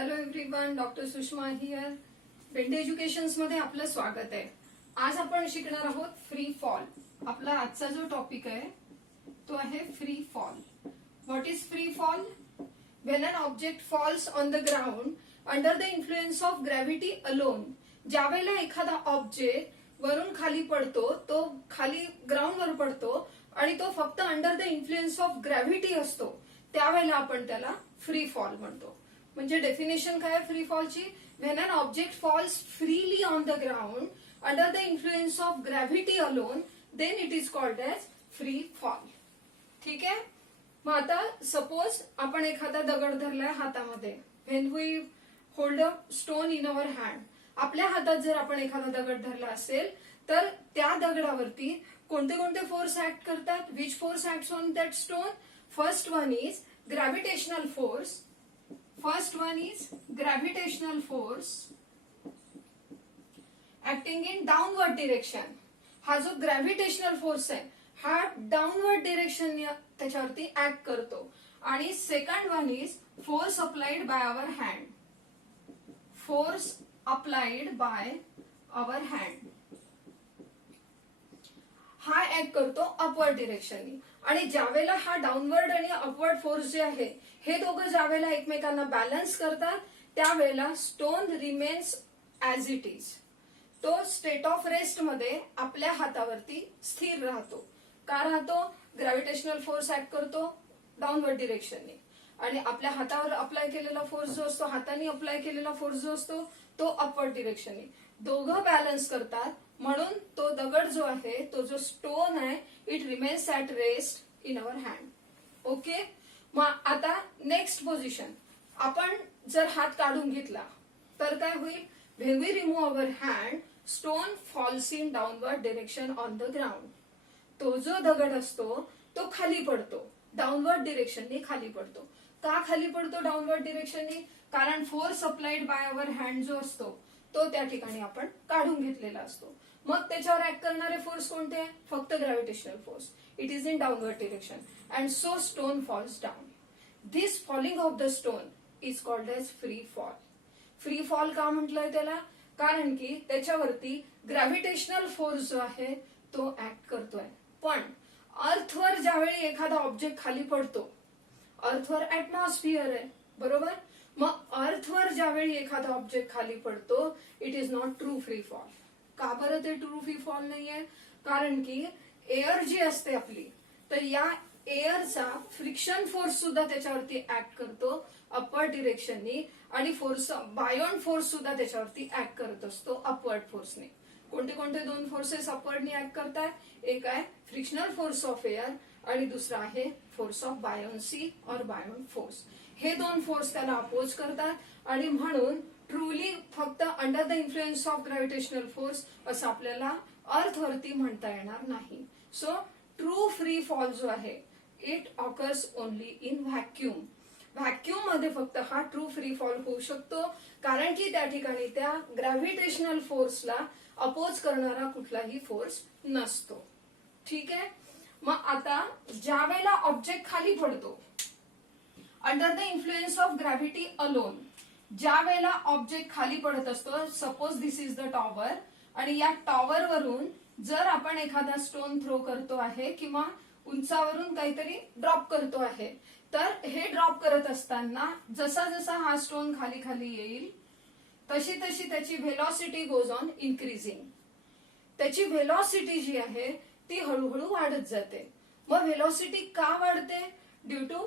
Hello everyone, doctor Sushma here. Bende educations मध्ये आपलं स्वागत आहे. आज आपण शिकणार आहोत फ्री फॉल. आपला आजचा जो टॉपिक आहे तो आहे free fall. What is free fall? When an object falls on the ground under the influence of gravity alone. ज्यावेळेला एखादा ऑब्जेक्ट वरून खाली पडतो, तो खाली ग्राउंडवर पडतो आणि तो फक्त under the influence of gravity असतो, त्यावेळेला आपण त्याला फ्री फॉल म्हणतो. म्हणजे डेफिनेशन काय आहे फ्री फॉलची? When an object falls freely on the ground under the influence of gravity alone, then it is called as free fall. ठीक आहे. मग आता सपोज आपण एखादा दगड धरलाय हातामध्ये. When we hold a stone in our hand, आपल्या हातात जर आपण एखादा दगड धरला असेल तर त्या दगडावरती कोणते कोणते फोर्स ऍक्ट करतात? Which force acts on that stone? First one is gravitational force. First one is gravitational force acting in downward direction. हा जो ग्रॅव्हिटेशनल फोर्स आहे हा डाऊनवर्ड डिरेक्शन त्याच्यावरती ऍक्ट करतो. आणि second one is force applied by our hand. Force applied by our hand हा act करतो upward डिरेक्शननी. आणि ज्यावेळेला हा डाऊनवर्ड आणि अपवर्ड फोर्स जे आहे हे दोघं ज्यावेळेला एकमेकांना बॅलन्स करतात त्यावेळेला stone remains as it is. तो स्टेट ऑफ रेस्ट मध्ये आपल्या हातावरती स्थिर राहतो. का राहतो? ग्रॅव्हिटेशनल फोर्स ऍक्ट करतो डाऊनवर्ड डिरेक्शनने आणि आपल्या हातावर अप्लाय केलेला फोर्स जो असतो, हाताने अप्लाय केलेला फोर्स जो असतो तो अपवर्ड डिरेक्शनने. दोघं बॅलन्स करतात म्हणून तो दगड जो आहे, तो जो स्टोन आहे, it remains at rest in our hand. Okay. मग आता नेक्स्ट पोझिशन. आपण जर हात काढून घेतला तर काय होईल? When we remove our hand, stone falls in downward direction on the ground. तो जो दगड असतो तो खाली पडतो, डाऊनवर्ड डिरेक्शनने खाली पडतो. का खाली पडतो डाऊनवर्ड डिरेक्शनने? कारण force applied by our hand जो असतो तो त्या ठिकाणी आपण काढून घेतलेला असतो. मग त्याच्यावर ऍक्ट करणारे फोर्स कोणते? फक्त gravitational force. It is in downward direction and so stone falls down. This falling of the stone is called as free fall. Free fall का म्हटलंय त्याला? कारण की त्याच्यावरती ग्रॅव्हिटेशनल फोर्स जो आहे तो ऍक्ट करतोय. पण अर्थवर ज्यावेळी एखादा ऑब्जेक्ट खाली पडतो, अर्थवर ऍटमॉस्फिअर आहे, बरोबर? मग अर्थवर ज्यावेळी एखादा ऑब्जेक्ट खाली पडतो, it is not true free fall. का बरं ते ट्रू फ्री फॉल नाहीये? कारण की एअर जी असते आपली, तर या एअरचा फ्रिक्शन फोर्स सुद्धा त्याच्यावरती ऍक्ट करतो अपवर्ड डिरेक्शननी आणि फोर्स बायोंड फोर्स सुद्धा त्याच्यावरती ऍक्ट करत असतो अपवर्ड फोर्सने. कोणते कोणते दोन फोर्सेस अपवर्डनी ऍक्ट करतात? एक आहे फ्रिक्शनल फोर्स ऑफ एअर आणि दुसरा आहे फोर्स ऑफ बायोन्सी और बायोंड फोर्स. हे दोन फोर्स त्याला अपोज करतात आणि म्हणून ट्रूली फक्त under the influence of gravitational force असं आपल्याला अर्थवरती म्हणता येणार नाही. सो ट्रू फ्री फॉल जो आहे it occurs only in vacuum. Vacuum मध्ये फक्त हा ट्रू फ्री फॉल होऊ शकतो कारण की त्या ठिकाणी त्या ग्रॅव्हिटेशनल फोर्सला अपोज करणारा कुठलाही फोर्स नसतो. ठीक आहे. मग आता ज्या वेळेला ऑब्जेक्ट खाली पडतो under the influence of gravity alone, ज्या वेळेला ऑब्जेक्ट खाली पडत असतो, suppose this is the tower आणि या टॉवर वरून जर आपण एखादा स्टोन थ्रो करतो आहे किंवा उंचावरून काहीतरी ड्रॉप करतो आहे, तर हे ड्रॉप करत असताना जसा जसा हा स्टोन खाली खाली येईल तशी तशी त्याची व्हेलॉसिटी गोज ऑन इन्क्रीजिंग. त्याची व्हेलॉसिटी जी आहे ती हळूहळू वाढत जाते. मग व्हेलॉसिटी का वाढते? Due to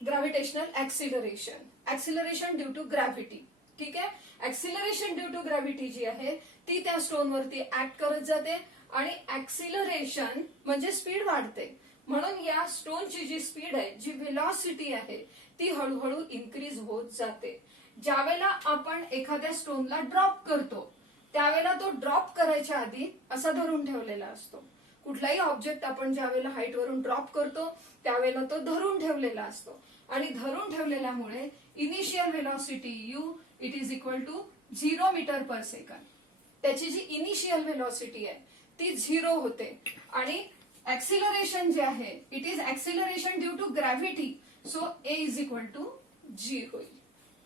gravitational acceleration. Acceleration due to gravity. ठीक आहे. ऍक्सिलरेशन ड्यू टू ग्रॅव्हिटी जी आहे ती त्या स्टोनवरती ऍक्ट करत जाते आणि ऍक्सिलरेशन म्हणजे स्पीड वाढते. म्हणून या स्टोनची जी स्पीड आहे, जी व्हेलॉसिटी आहे, ती हळूहळू इन्क्रीज होत जाते. ज्यावेळेला आपण एखाद्या स्टोनला ड्रॉप करतो त्यावेळेला तो ड्रॉप करायच्या आधी असा धरून ठेवलेला असतो. कुठलाही ऑब्जेक्ट आपण ज्यावेळेला हाईट वरून ड्रॉप करतो त्यावेळेला तो धरून ठेवलेला असतो आणि धरून ठेवलेल्यामुळे initial velocity u it is equal to 0 metre per second. त्याची जी इनिशियल व्हेलॉसिटी आहे ती 0 होते आणि ऍक्सिलरेशन जे आहे it is acceleration due to gravity. So a is equal to 0 होईल.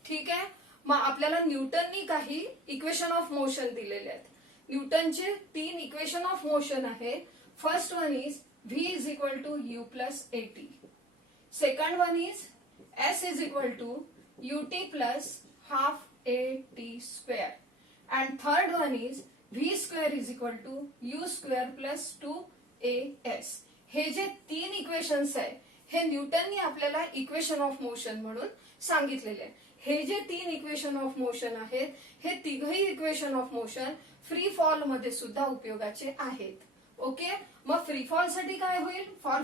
ठीक आहे. मग आपल्याला न्यूटननी काही इक्वेशन ऑफ मोशन दिलेले आहेत. न्यूटनचे 3 इक्वेशन ऑफ मोशन आहे. First one is v is equal to u plus at. Second one is s is equal to ut plus half at square. And third one is v square is equal to u square plus 2as. हे जे 3 equations आहे हे न्यूटननी आपल्याला equation of motion म्हणून सांगितलेले आहे. हे जे 3 इक्वेशन ऑफ मोशन आहेत हे तिघही equation of motion free fall मध्ये सुद्धा उपयोगाचे आहेत. ओके. मग फ्री फॉल साठी काय होईल? फॉर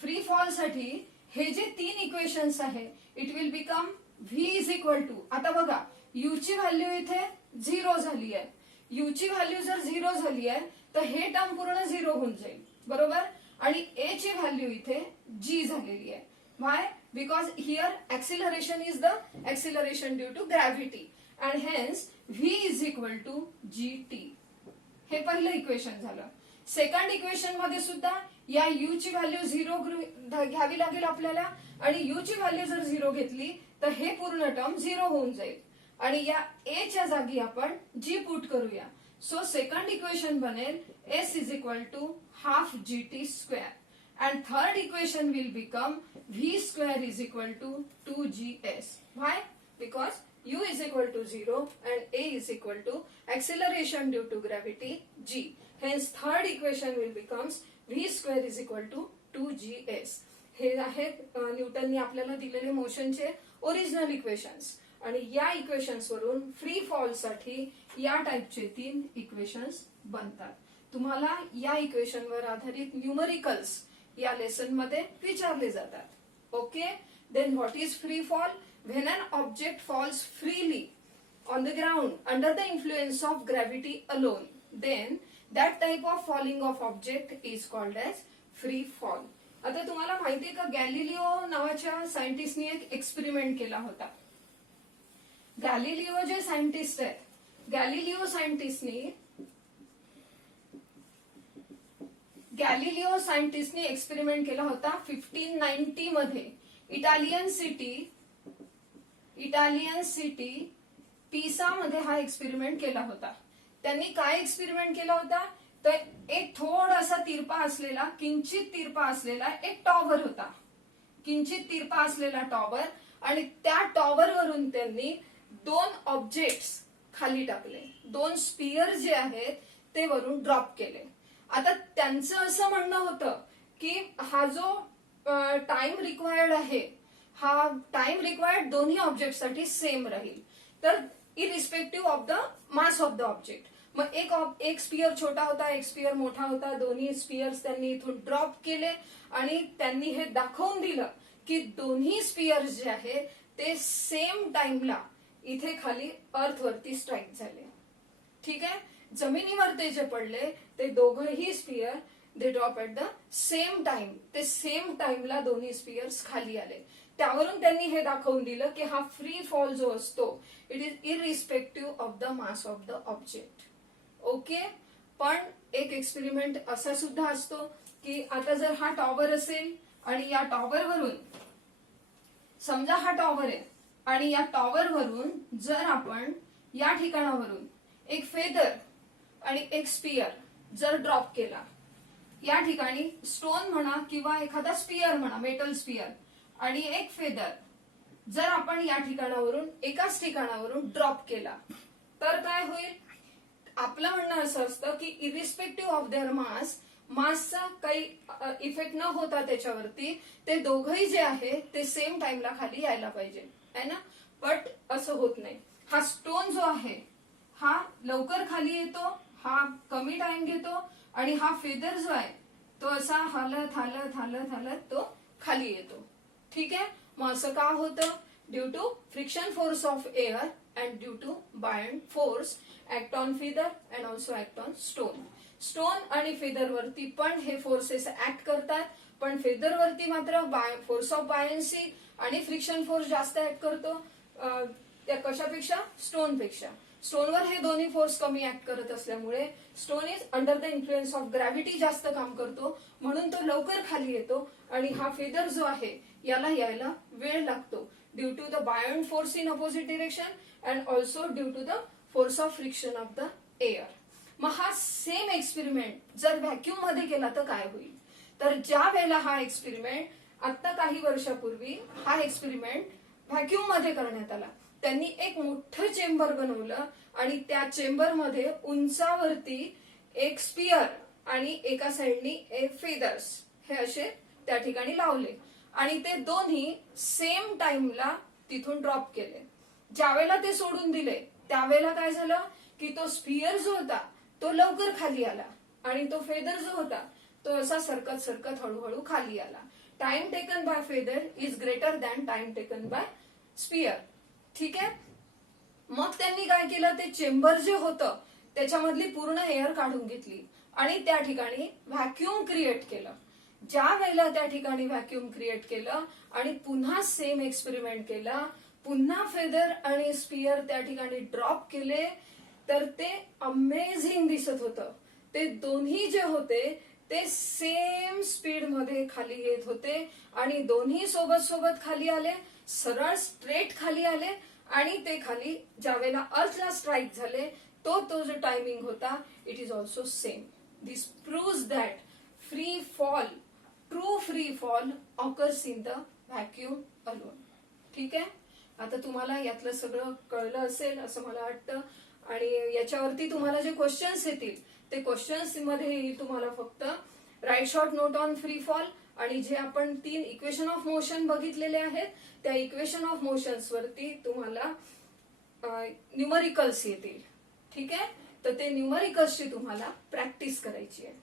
फ्री फॉल साठी हे जे 3 इक्वेशन्स आहे it will become v is equal to, आता बघा u ची व्हॅल्यू इथे 0 झाली आहे. u ची व्हॅल्यू जर 0 झाली आहे तर हे टर्म पूर्ण 0 होऊन जाईल, बरोबर. आणि a ची व्हॅल्यू इथे g झालेली आहे. Why? Because here acceleration is the acceleration due to gravity and hence v is equal to gt. हे पहिलं इक्वेशन झालं. सेकंड इक्वेशन मध्ये सुद्धा या u ची व्हॅल्यू 0 घ्यावी लागेल आपल्याला आणि u ची व्हॅल्यू जर 0 घेतली तर हे पूर्ण टर्म 0 होऊन जाईल आणि या a च्या जागी आपण g पुट करूया. सो सेकंड इक्वेशन बनेल s is equal to half gt square. And third equation will become v square is equal to 2gs. Why? Because u is equal to 0 and a is equal to acceleration due to gravity g. Hence third equation will becomes v square is equal to 2gs. हे आहेत न्यूटननी आपल्याला दिलेले मोशनचे original equations आणि या equations वरून free fall साठी या टाइपचे 3 इक्वेशन्स बनतात. तुम्हाला या इक्वेशनवर आधारित न्यूमरिकल्स या लेसन मध्ये विचारले जातात. Okay. Then what is free fall? When an object falls freely on the ground under the influence of gravity alone, then that type of falling of object is called as free fall. आता तुम्हाला माहितीये का Galileo नावाच्या सायंटिस्टनी एक experiment केला होता. Galileo जे scientist आहेत, गॅलिलिओ सायंटिस्टनी एक्सपेरिमेंट केला होता 1590 मध्ये. इटालियन सिटी पिसा मध्ये हा एक्सपेरिमेंट केला होता. त्यांनी काय एक्सपेरिमेंट केला होता तर एक थोडासा तिरपा असलेला, किंचित तिरपा असलेला एक टॉवर होता. किंचित तिरपा असलेला टॉवर आणि त्या टॉवर वरून त्यांनी 2 ऑब्जेक्ट्स खाली टाकले. 2 स्पियर जे आहेत ते वरून ड्रॉप केले. आता त्यांचं असं म्हणणं होतं की हा जो टाइम रिक्वायर्ड आहे हा टाइम रिक्वायर्ड दोन्ही ऑब्जेक्टसाठी सेम राहील. तर irrespective of the mass of the object. मग एक स्पियर छोटा होता, एक स्पियर मोठा होता. दोन्ही स्पियर्स त्यांनी इथून ड्रॉप केले आणि त्यांनी हे दाखवून दिलं की दोन्ही स्पियर्स जे आहे ते सेम टाइमला इथे खाली अर्थ वरती स्ट्राईक झाले. ठीक आहे. जमिनीवर ते जे पडले ते दोघंही sphere they drop at the same time. ते सेम टाइमला दोन्ही स्पियर्स खाली आले. त्यावरून त्यांनी हे दाखवून दिलं की हा फ्री फॉल जो असतो it is irrespective of the mass of the object. Okay. पण एक एक्सपेरिमेंट असा सुद्धा असतो की आता जर हा टॉवर असेल आणि या टॉवरवरून, समजा हा टॉवर आहे आणि या टॉवरवरून जर आपण या ठिकाणावरून एक फेदर आणि एक स्पियर जर ड्रॉप केला, या ठिकाणी स्टोन म्हणा किंवा एखादा स्पियर म्हणा, मेटल स्पियर आणि एक फेदर जर आपण या ठिकाणावरून एकाच ठिकाणावरून ड्रॉप केला तर काय होईल? आपलं म्हणणं असं असतं की इरिस्पेक्टिव्ह ऑफ देअर मासचा काही इफेक्ट न होता त्याच्यावरती ते दोघंही जे आहे ते सेम टाइमला खाली यायला पाहिजे, है ना. बट असं होत नाही. हा स्टोन जो आहे हा लवकर खाली येतो, हा कमी टाइम घेतो आणि हा फेदर जो आहे तो असा हालत हालत हालत हालत तो खाली येतो. ठीक आहे. मग असं का होतं? Due to friction force of air and due to buoyant force act on feather and also act on stone. Stone आणि फेदर वरती पण हे फोर्सेस ऍक्ट करतात, पण फेदर वरती मात्र फोर्स ऑफ बायन्सी आणि फ्रिक्शन फोर्स जास्त ऍक्ट करतो. त्या कशापेक्षा? स्टोनपेक्षा. स्टोनवर हे दोन्ही फोर्स कमी ऍक्ट करत असल्यामुळे stone is under the influence of gravity जास्त काम करतो, म्हणून तो लवकर खाली येतो आणि हा फेदर जो आहे याला यायला वेळ लागतो due to the buoyant force in opposite direction and also due to the force of friction of the air. मग हा सेम एक्सपेरिमेंट जर व्हॅक्यूम मध्ये केला तर काय होईल? तर ज्या वेळेला हा एक्सपेरिमेंट आता काही वर्षापूर्वी हा एक्सपेरिमेंट व्हॅक्यूम मध्ये करण्यात आला, त्यांनी एक मोठं चेंबर बनवलं आणि त्या चेंबर मध्ये उंचावरती एक स्पियर आणि एका साइडनी फेदर्स हे असे त्या ठिकाणी लावले आणि ते दोन्ही सेम टाइमला तिथून ड्रॉप केले. ज्यावेळेला ते सोडून दिले त्यावेळेला काय झालं की तो स्पियर जो होता तो लवकर खाली आला आणि तो फेदर जो होता तो असा सरकत सरकत हळूहळू खाली आला. Time taken by feather is greater than time taken by sphere. ठीक आहे. मग त्यांनी काय केलं, ते चेंबर जे होतं त्याच्यामधली पूर्ण एअर काढून घेतली आणि त्या ठिकाणी व्हॅक्यूम क्रिएट केलं. ज्या वेळेला त्या ठिकाणी व्हॅक्यूम क्रिएट केलं आणि पुन्हा सेम एक्सपेरिमेंट केला, पुन्हा फेदर आणि स्पियर त्या ठिकाणी ड्रॉप केले, तर ते अमेझिंग दिसत होतं. ते दोन्ही जे होते ते सेम स्पीड मध्ये खाली येत होते आणि दोन्ही सोबत सोबत खाली आले, सरळ स्ट्रेट खाली आले आणि ते खाली ज्यावेळेला अर्थला स्ट्राईक झाले तो जो टायमिंग होता it is also same. This proves that free fall, true free fall occurs in the vacuum alone. ठीक आहे. आता तुम्हाला यातलं सगळं कळलं असेल असं मला वाटतं आणि याच्यावरती तुम्हाला जे क्वेश्चन्स येतील ते क्वेश्चन्स मध्ये येईल तुम्हाला फक्त write short note on free fall आणि जे आपण 3 इक्वेशन ऑफ मोशन बघितलेले आहेत त्या इक्वेशन ऑफ मोशन्स वरती तुम्हाला न्यूमरिकल्स येतील. ठीक आहे. तर ते न्यूमरिकल्सची तुम्हाला प्रॅक्टिस करायची आहे.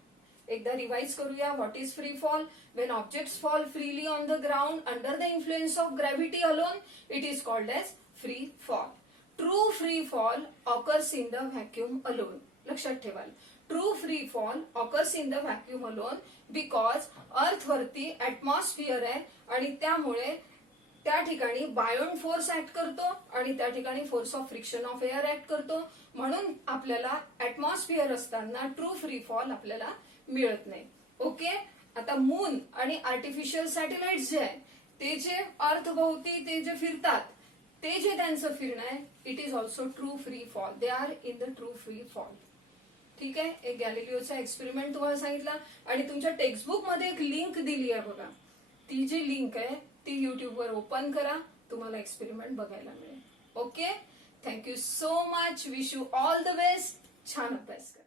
एकदा रिवाइज करूया. What is free fall? When objects fall freely on the ground under the influence of gravity alone it is called as free fall. True free fall occurs in the vacuum alone. लक्षात ठेवाल. True free fall occurs in the vacuum alone because earth वरती atmosphere आहे आणि त्यामुळे त्या ठिकाणी बायोंट force act करतो आणि त्या ठिकाणी force of friction of air act करतो. म्हणून आपल्याला ऍटमॉस्फिअर असताना ट्रू फ्री फॉल आपल्याला मिळत नाही. ओके. आता मून आणि आर्टिफिशियल सॅटेलाइट जे आहे ते जे अर्थ भोवती ते जे फिरतात ते जे त्यांचं फिरणं आहे it is also true free fall. They are in the true free fall. ठीक आहे. एक गॅलिलिओचा एक्सपेरिमेंट तुम्हाला सांगितला आणि तुमच्या टेक्स्टबुक मध्ये एक लिंक दिली आहे बघा. ती जी लिंक आहे ती युट्यूबवर ओपन करा, तुम्हाला एक्सपेरिमेंट बघायला मिळेल. Okay. Thank you so much. Wish you all the best. छान अभ्यास करा.